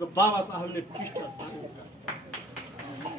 तो बाबा साहब ने पिस्टल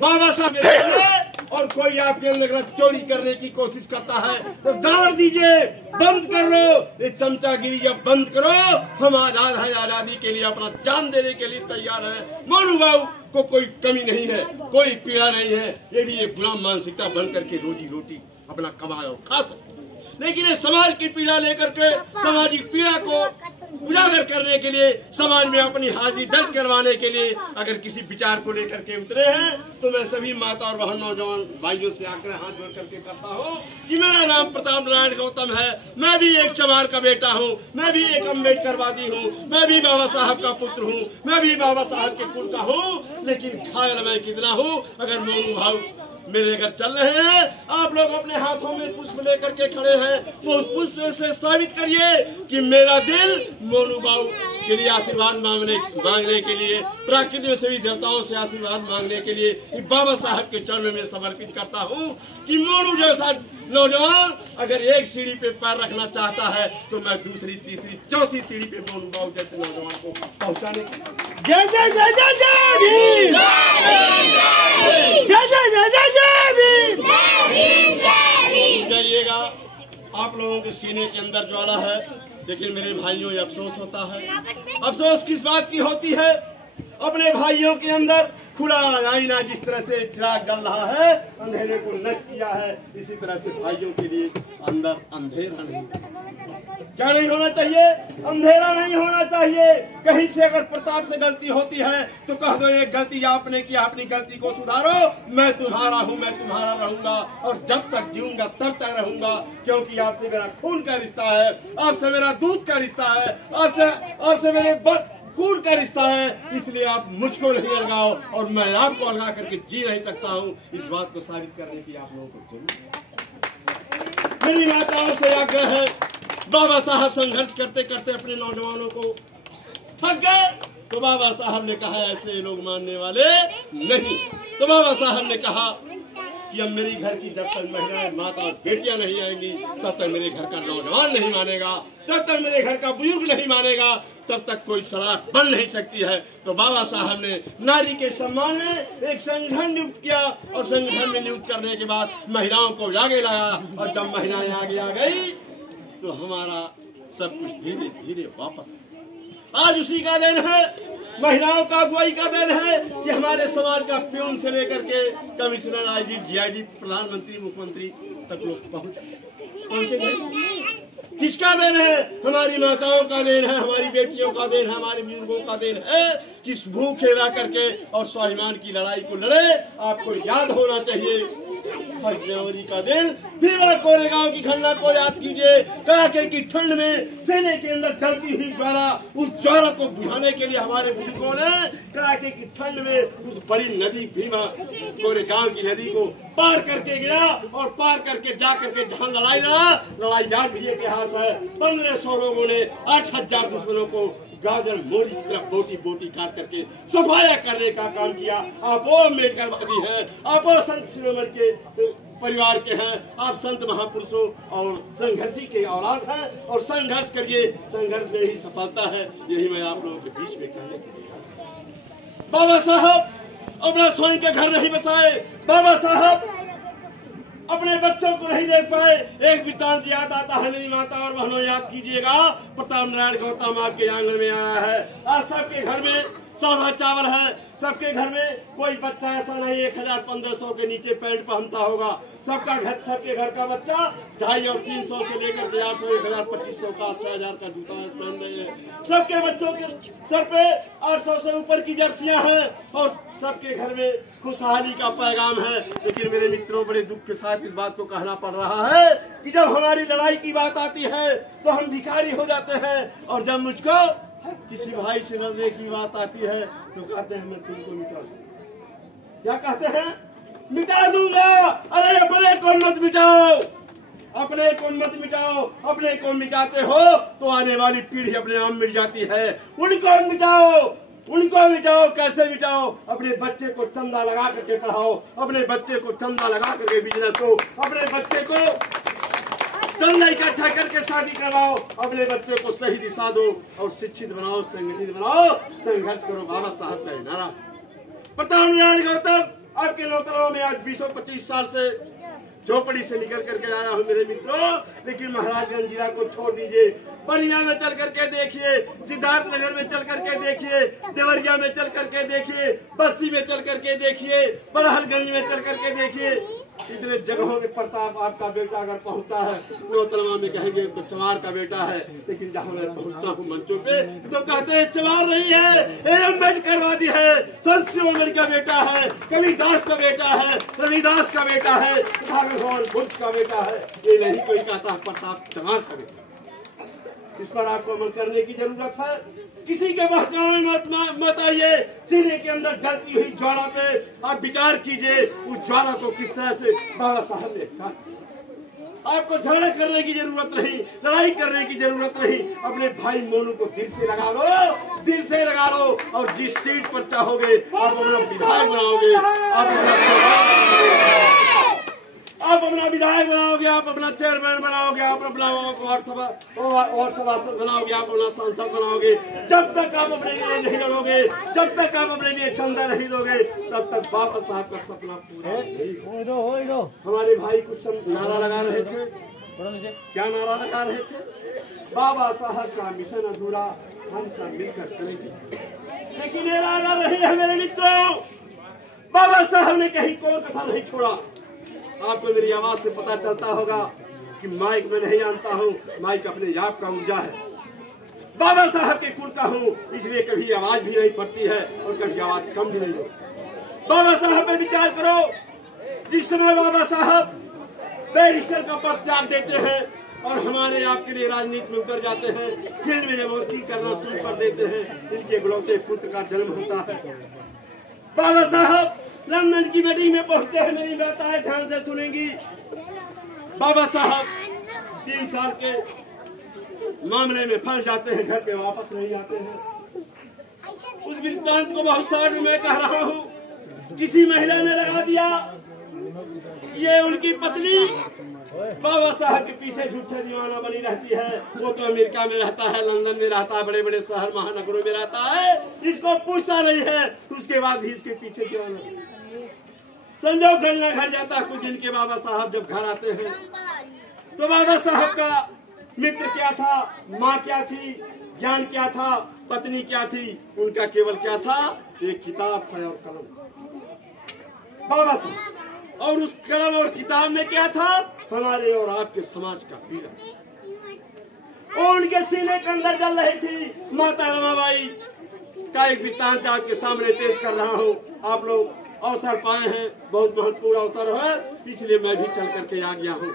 बाबा साहब और कोई आपके अंदर चोरी करने की कोशिश करता है तो डाल दीजिए, बंद कर लो, ये चमचागिरी जब बंद करो। हम आजाद हैं, आजादी के लिए अपना जान देने के लिए तैयार हैं। मोनू बाबू को कोई कमी नहीं है, कोई पीड़ा नहीं है। ये भी एक गुलाम मानसिकता बन करके रोजी रोटी अपना कमाए और खा सकते, लेकिन ये समाज की पीड़ा लेकर के सामाजिक पीड़ा को उजागर करने के लिए, समाज में अपनी हाजिरी दर्ज करवाने के लिए अगर किसी विचार को लेकर के उतरे हैं तो मैं सभी माता और बहन नौजवान भाइयों से आग्रह हाथ जोड़ करके करता हूँ कि मेरा नाम प्रताप नारायण गौतम है। मैं भी एक चमार का बेटा हूँ, मैं भी एक अम्बेडकरवादी हूँ, मैं भी बाबा साहब का पुत्र हूँ, मैं भी बाबा साहब के कुल का हूँ। लेकिन घायल मैं कितना हूँ? अगर मोनू भाऊ मेरे घर चल रहे हैं, आप लोग अपने हाथों में पुष्प लेकर के खड़े हैं, तो उस पुष्प से साबित करिए कि मेरा दिल मोनू बाबू के लिए आशीर्वाद मांगने के लिए, प्रकृति में सभी देवताओं से आशीर्वाद मांगने के लिए बाबा साहब के चरणों में समर्पित करता हूँ कि मोनू जैसा नौजवान अगर एक सीढ़ी पे पैर रखना चाहता है तो मैं दूसरी, तीसरी, चौथी सीढ़ी पे मोनू बाबू जैसे नौजवान को पहुँचाने की जय जय जय जय जय भीम, जय जय जय जय जय भीम, जाइएगा। आप लोगों के सीने के अंदर ज्वाला है, लेकिन मेरे भाइयों ये अफसोस होता है। अफसोस किस बात की होती है? अपने भाइयों के अंदर खुला आईना जिस तरह से चिराग जल रहा है, अंधेरे को नष्ट किया है, इसी तरह से भाइयों के लिए अंदर अंधेरा नहीं, क्या नहीं होना चाहिए? अंधेरा नहीं होना चाहिए। कहीं से अगर प्रताप से गलती होती है तो कह दो ये गलती आपने किया, अपनी गलती को सुधारो, मैं तुम्हारा हूँ, मैं तुम्हारा रहूंगा और जब तक जीऊंगा तब तक रहूंगा, क्योंकि आपसे मेरा खून का रिश्ता है, आपसे मेरा दूध का रिश्ता है, आपसे मेरे खून का रिश्ता है। इसलिए आप मुझको नहीं लगाओ और मैं आपको लगा करके जी नहीं सकता हूँ। इस बात को साबित करने की आप लोगों को जरूर मेरी माताओं से आग्रह है। बाबा साहब संघर्ष करते करते अपने नौजवानों को थक गए तो बाबा साहब ने कहा ऐसे लोग मानने वाले नहीं। तो बाबा साहब ने कहा कि अब मेरी घर की जब तक महिलाएं, माता और बेटियां नहीं आएंगी तब तक मेरे घर का नौजवान नहीं मानेगा, जब तक मेरे घर का बुजुर्ग नहीं मानेगा तब तक कोई सलाह बन नहीं सकती है। तो बाबा साहब ने नारी के सम्मान में एक संगठन नियुक्त किया और संगठन में नियुक्त करने के बाद महिलाओं को आगे लाया और जब महिलाएं आगे आ गई तो हमारा सब कुछ धीरे धीरे वापस। आज उसी का दिन है, महिलाओं का अगुवाई का दिन है कि हमारे समाज का प्यून से लेकर के कमिश्नर, आईजी, जीआईडी, प्रधानमंत्री, मुख्यमंत्री तक लोग पहुंचे गए। किसका दिन है? हमारी माताओं का दिन है, हमारी बेटियों का दिन है, हमारे बुजुर्गों का दिन है कि इस भूखे ला करके और स्वाभिमान की लड़ाई को लड़े। आपको याद होना चाहिए 1 जनवरी का दिन, भीमा कोरेगांव की घटना को याद कीजिए। कड़ाके की ठंड में सीने के अंदर जलती हुई ज्वाला, उस ज्वाला को बुझाने के लिए हमारे बुजुर्गों ने कड़ाके की ठंड में उस बड़ी नदी भीमा कोरेगांव की नदी को पार करके गया और पार करके जा करके जहाँ लड़ाई लड़ा, लड़ाई याद भी इतिहास है। 1500 लोगों ने 8000 दुश्मनों को गाजर मोरी की तरफ बोटी बोटी काट करके सफाया करने का काम किया। आप वो अम्बेडकरवादी हैं, आप वो संत शिरोमणि के परिवार के हैं, आप संत महापुरुषों और संघर्षी के औलाद हैं और संघर्ष करिए, संघर्ष में ही सफलता है। यही मैं आप लोगों के बीच में कहने के लिए। बाबा साहब अपना स्वयं के घर नहीं बसाए, बाबा साहब अपने बच्चों को नहीं देख पाए। एक वृत्तांत याद आता है, मेरी माता और बहनों याद कीजिएगा। प्रताप नारायण गौतम आपके आंगन में आया है। आज सबके घर में सावा चावल है, सबके घर में कोई बच्चा ऐसा नहीं 1000-1500 के नीचे पैंट पहनता होगा। सबके घर का बच्चा 250 और 300 से लेकर 1000, 1000-2500 का 6000 का जूता पहन रहे हैं। सबके बच्चों के सर पे 800 से ऊपर की जर्सियां हैं और सबके घर में खुशहाली का पैगाम है। लेकिन मेरे मित्रों, बड़े दुख के साथ इस बात को कहना पड़ रहा है कि जब हमारी लड़ाई की बात आती है तो हम भिखारी हो जाते हैं और जब मुझको किसी भाई से लड़ने की बात आती है तो कहते हैं मैं तुमको मिटा दूंगा। क्या कहते हैं? मिटा दूंगा। अरे अपने को मत मिटाओ, अपने को मत मिटाओ। अपने को मिटाते हो तो आने वाली पीढ़ी अपने आप मिट जाती है। उनको मिटाओ, उनको मिटाओ। कैसे मिटाओ? अपने बच्चे को चंदा लगा करके पढ़ाओ, अपने बच्चे को चंदा लगा करके बिजनेस हो, अपने बच्चे को चंदा इकट्ठा करके शादी करवाओ, अपने बच्चों को सही दिशा दो और शिक्षित बनाओ, संगठित बनाओ, संघर्ष करो। बाबा साहब का नारा। प्रताप गौतम आपके नौतनवा में आज 20-25 साल से झोपड़ी से निकल करके आया हूँ मेरे मित्रों, लेकिन महाराजगंज जिला को छोड़ दीजिए। बलिया में चल करके देखिए, सिद्धार्थ नगर में चल करके देखिए, देवरिया में चल करके देखिए, बस्ती में चल करके देखिए, बड़हलगंज में चल करके देखिए। इतने जगहों में प्रताप आपका बेटा अगर पहुंचता है, नौतनवा में कहेंगे तो चमार का बेटा है, लेकिन जहाँ मैं पहुंचता हूँ मंचों पे तो कहते हैं चमार नहीं है, अम्बेडकरवादी है, संत शिरोमणि का बेटा है, कबीरदास का बेटा है, रविदास का बेटा है, भगवान बुद्ध का बेटा है। ये नहीं कोई कहता प्रताप चमार का बेटा। इस पर आपको अमल करने की जरूरत है। किसी के बहकावे मत आइए। सीने के अंदर जलती हुई ज्वाला पे आप विचार कीजिए, उस ज्वाला को किस तरह से बाबा साहब ने काटा। आपको झगड़ा करने की जरूरत नहीं, लड़ाई करने की जरूरत नहीं। अपने भाई मोनू को दिल से लगा लो, दिल से लगा लो, और जिस सीट पर चाहोगे आप अपना विधायक बनाओगे, आप अपना विधायक बनाओगे, आप अपना चेयरमैन बनाओगे, आप अपना और सभासद बनाओगे, आप अपना सांसद बनाओगे। जब तक आप अपने लिए नहीं लड़ोगे, जब तक आप अपने लिए चंदा नहीं दोगे, तब तक बाबा साहब का सपना पूरा नहीं होगा। हमारे भाई कुछ नारा लगा रहे थे, क्या नारा लगा रहे थे? बाबा साहब का मिशन अधूरा, हम सब मिलकर करेंगे। लेकिन ये नारा नहीं है मेरे मित्रों। बाबा साहब ने कहीं कोई कथा नहीं छोड़ा। आपको मेरी आवाज से पता चलता होगा कि माइक में नहीं जानता हूँ, माइक अपने आप का ऊर्जा है। बाबा साहब के कुल का हूँ, इसलिए कभी आवाज भी नहीं पड़ती है और कभी आवाज कम भी नहीं होती। बाबा साहब पे विचार करो। जिस समय बाबा साहब बैरिस्टर का पद त्याग देते हैं और हमारे आपके लिए राजनीति में उतर जाते हैं, फील्ड में वर्किंग करना शुरू कर देते हैं, इनके इकलौते पुत्र का जन्म होता है। बाबा साहब लंदन की मीटिंग में पहुंचते हैं, मेरी बातें ध्यान से सुनेंगी। बाबा साहब 3 साल के मामले में फंस जाते हैं, घर पे वापस नहीं आते हैं। उस वृत्तांत को बहुत शॉर्ट में मैं कह रहा हूँ। किसी महिला ने लगा दिया, ये उनकी पत्नी बाबा साहब के पीछे झूठे दीवाना बनी रहती है। वो तो अमेरिका में रहता है, लंदन में रहता है, बड़े बड़े शहर महानगरों में रहता है, इसको पूछता नहीं है, उसके बाद भी इसके पीछे दीवाना। संजोग घटना घट जाता है। कुछ दिन के बाबा साहब जब घर आते हैं तो बाबा साहब का मित्र क्या था, माँ क्या थी, ज्ञान क्या था, पत्नी क्या थी, उनका केवल क्या था, एक किताब था और कलम। बाबा साहब और उस कलम और किताब में क्या था, हमारे और आपके समाज का पीड़ा। और उनके सीने के अंदर जल रही थी। माता रमाबाई का एक वृत्तांत आपके सामने पेश कर रहा हूँ। आप लोग अवसर पाए हैं, बहुत महत्वपूर्ण अवसर है, इसलिए मैं भी चल करके आ गया हूँ।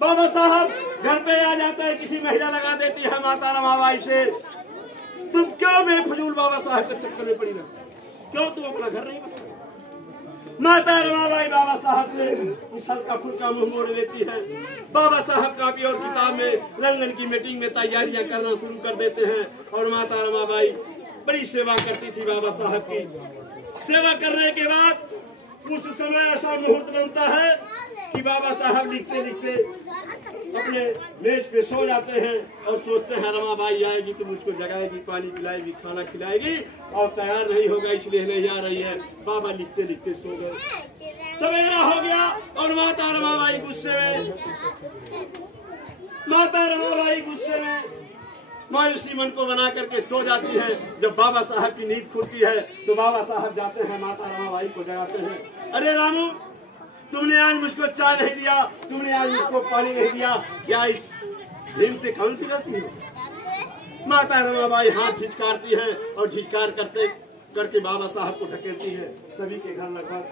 बाबा साहब घर पे आ जाता है, किसी महिला लगा देती है माता रमाबाई से, तुम क्यों बेफजूल बाबा साहब के चक्कर में पड़ी रहती, क्यों तुम अपना घर नहीं बसा? माता रमाबाई बाबा साहब से उस हल्का फुल्का मुंह मोड़ लेती है। बाबा साहब कापी और किताब में लंदन की मीटिंग में तैयारियां करना शुरू कर देते हैं। और माता रमाबाई बड़ी सेवा करती थी बाबा साहब की। सेवा करने के बाद उस समय ऐसा मुहूर्त बनता है कि बाबा साहब लिखते लिखते अपने मेज पे सो जाते हैं और सोचते हैं रमाबाई आएगी तो मुझको जगाएगी, पानी पिलाएगी, खाना खिलाएगी, और तैयार नहीं होगा इसलिए नहीं आ रही है। बाबा लिखते लिखते सो गए। सवेरा हो गया और माता रमाबाई गुस्से में मायूसी मन को बना करके सो जाती है। जब बाबा साहब की नींद खुलती है तो बाबा साहब जाते हैं, माता रमाबाई को जगाते हैं। अरे रामू, तुमने आज मुझको चाय नहीं दिया, तुमने आज मुझको पानी नहीं दिया, क्या इस दिन से कौन सी गलती है? माता रमाबाई हाथ झिझकारती हैं और झिझकार करते करके बाबा साहब को ढकेलती है। सभी के घर लगभग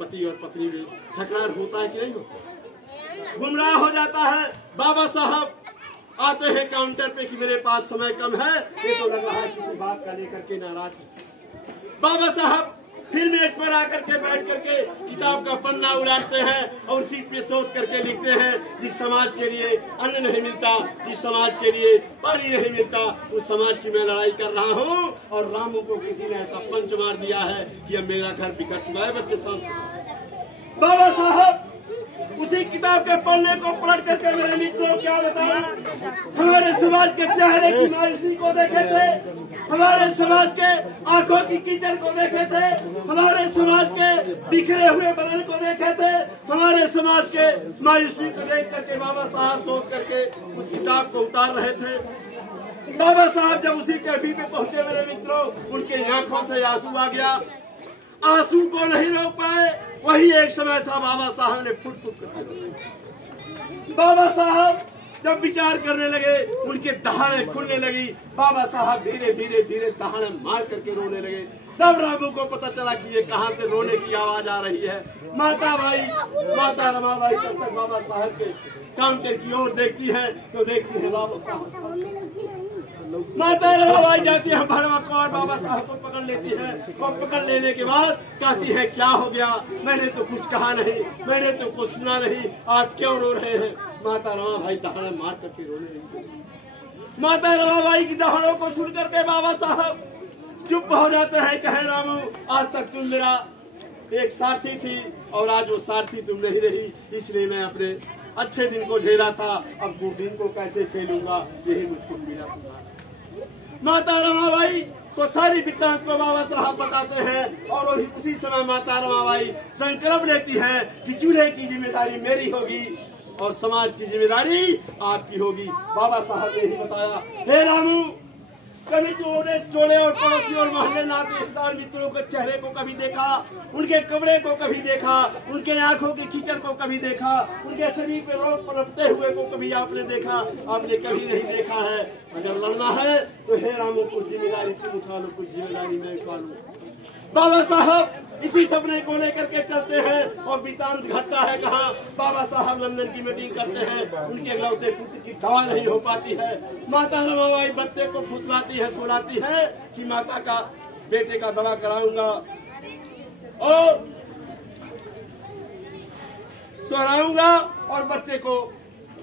पति और पत्नी में ठकरार होता है कि नहीं होता? गुमराह हो जाता है। बाबा साहब आते हैं काउंटर पे कि मेरे पास समय कम है, ये तो लगा है किसी बात का लेकर के नाराज है। बाबा साहब फिर मेज पर आकर के बैठ करके किताब का पन्ना उलाटते हैं और उसी पे सोच करके लिखते हैं, जिस समाज के लिए अन्न नहीं मिलता, जिस समाज के लिए पानी नहीं मिलता, उस समाज की मैं लड़ाई कर रहा हूँ। और रामू को किसी ने ऐसा पंच मार दिया है कि अब मेरा घर बिगड़ चुका है, बच्चे साथ। बाबा साहब उसी किताब के पढ़ने को पलट करके मेरे मित्रों क्या बताऊं, हमारे समाज के चेहरे की मायूसी को देखे थे, हमारे समाज के आंखों की कीचड़ को देखे थे, हमारे समाज के बिखरे हुए बदन को देखे थे, हमारे समाज के मायूसी को देख करके बाबा साहब सोच करके उस किताब को उतार रहे थे। बाबा साहब जब उसी कैफी पे पहुंचे मेरे मित्रों, उनके आंखों से आंसू आ गया, आंसू को नहीं रोक पाए। वही एक समय था बाबा साहब ने फुट फुट कर बाबा साहब जब विचार करने लगे, उनके दहाड़े खुलने लगी, बाबा साहब धीरे धीरे धीरे दहाड़े मार करके रोने लगे। तब रामू को पता चला कि ये कहां से रोने की आवाज आ रही है। माता रमाबाई जब तक बाबा साहब के काउंटर की ओर देखती है तो देखती है बाबा साहब। माता रमाबाई जाती है भरवा को और बाबा साहब को पकड़ लेती है, और पकड़ लेने के बाद कहती है क्या हो गया, मैंने तो कुछ कहा नहीं, मैंने तो कुछ सुना नहीं, आप क्यों रो रहे हैं। माता रमाबाई दहाड़े मार करके रोने लगी। माता रमाबाई की दहाड़ों को सुन करके बाबा साहब चुप हो जाते हैं। कहे रामू, आज तक तुम मेरा एक सारथी थी और आज वो सारथी तुम नहीं रही, इसलिए मैं अपने अच्छे दिन को झेला था, अब दुर्दिन को कैसे झेलूंगा, यही मुझको मिला। माता रमाबाई को सारी वृत्तांत को बाबा साहब बताते हैं और उसी समय माता रमाबाई संकल्प लेती है कि चूल्हे की जिम्मेदारी मेरी होगी और समाज की जिम्मेदारी आपकी होगी। बाबा साहब ने ही बताया, हे रामू, कभी तुमने चोले और पड़ोसी और मोहल्ले नाते रिश्तेदार मित्रों के चेहरे को कभी देखा, उनके कपड़े को कभी देखा, उनके आंखों की कीचड़ को कभी देखा, उनके शरीर पे रोग पलटते हुए को कभी आपने देखा? आपने कभी नहीं देखा है। अगर लड़ना है तो हे रामू, कुछ जिम्मेदारी तुम उठा लो, कुछ जिम्मेदारी मैं उठा लूं। बाबा साहब इसी सपने को लेकर के चलते हैं और वृतांत घटता है कहाँ, बाबा साहब लंदन की मीटिंग करते हैं, उनके लौते पुत्र की दवा नहीं हो पाती है। माता रमाबाई बच्चे को फुसलाती है, सुलाती है कि माता का बेटे का दवा कराऊंगा और सुलाऊंगा और बच्चे को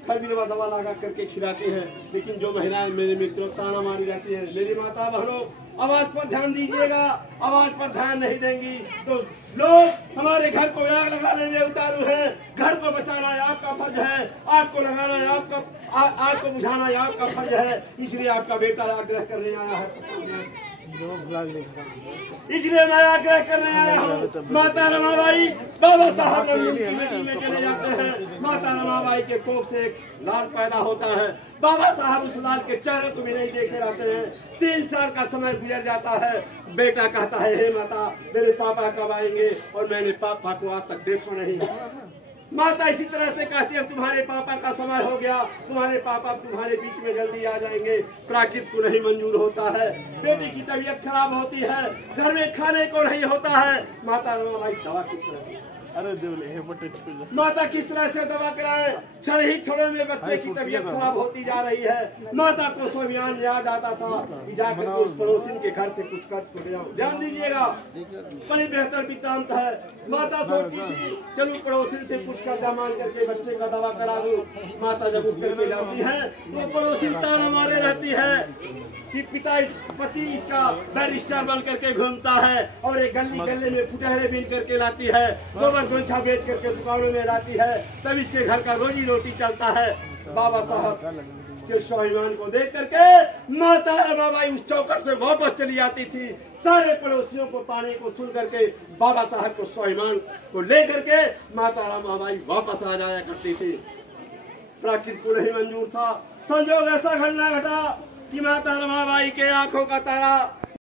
खरबीनवा दवा लगा करके खिलाते हैं। लेकिन जो महिलाएं मेरे मित्रों ताना मारी जाती है, मेरी माता बहनों आवाज पर ध्यान दीजिएगा, आवाज पर ध्यान नहीं देंगी तो लोग हमारे घर को आग लगाने में उतारू हैं। घर को बचाना आपका फर्ज है, आग को लगाना आपका, आग को बुझाना आपका फर्ज है। इसलिए आपका बेटा आग्रह करने आया है, इसलिए मैं आग्रह करने आया हूँ। माता रमाबाई बाबा साहब लंदन की मीटिंग में चले जाते हैं। माता रमाबाई के कोख से एक लाल पैदा होता है। बाबा साहब उस लाल के चेहरे को भी नहीं देखे रहते हैं। 3 साल का समय गुजर जाता है। बेटा कहता है, हे माता, मेरे पापा कब आएंगे? और मैंने पापा को आज तक देखा नहीं। माता इसी तरह से कहती है, तुम्हारे पापा का समय हो गया, तुम्हारे पापा तुम्हारे बीच में जल्दी आ जाएंगे। प्राकृत को नहीं मंजूर होता है, बेटी की तबीयत खराब होती है, घर में खाने को नहीं होता है। माता रमाबाई दवा किस तरह, माता किस तरह से दवा कराए? क्षण ही क्षणों में बच्चे की तबीयत खराब होती जा रही है। माता को स्वाभिमान याद आता था कि जाकर उस पड़ोसी के घर से कुछ कर ले जाओ। ध्यान दीजिएगा, बड़ी बेहतर वृत्तांत है। माता सोचती थी चलो पड़ोसी से कुछ कर्जा मांग करके बच्चे का दवा करा दूं। माता जब उठ करके जाती है तो पड़ोसी ताना मारे रहती है कि पति इसका बैरिस्टर बन करके घूमता है और एक गली गले में फुटहरे बीन करके लाती है, गोबर गोइठा बेच करके दुकानों में लाती है, तब इसके घर का रोजी रोटी चलता है। बाबा साहब के स्वाभिमान को देख करके माता रमाबाई उस चौखट से वापस चली आती थी। सारे पड़ोसियों को ताने को सुन करके बाबा साहब को स्वाभिमान को लेकर के माता रमाबाई वापस आ जाया करती थी। प्राकृत को नहीं मंजूर था। संजोग ऐसा घटना घटा कि माता रमाबाई के आंखों का तारा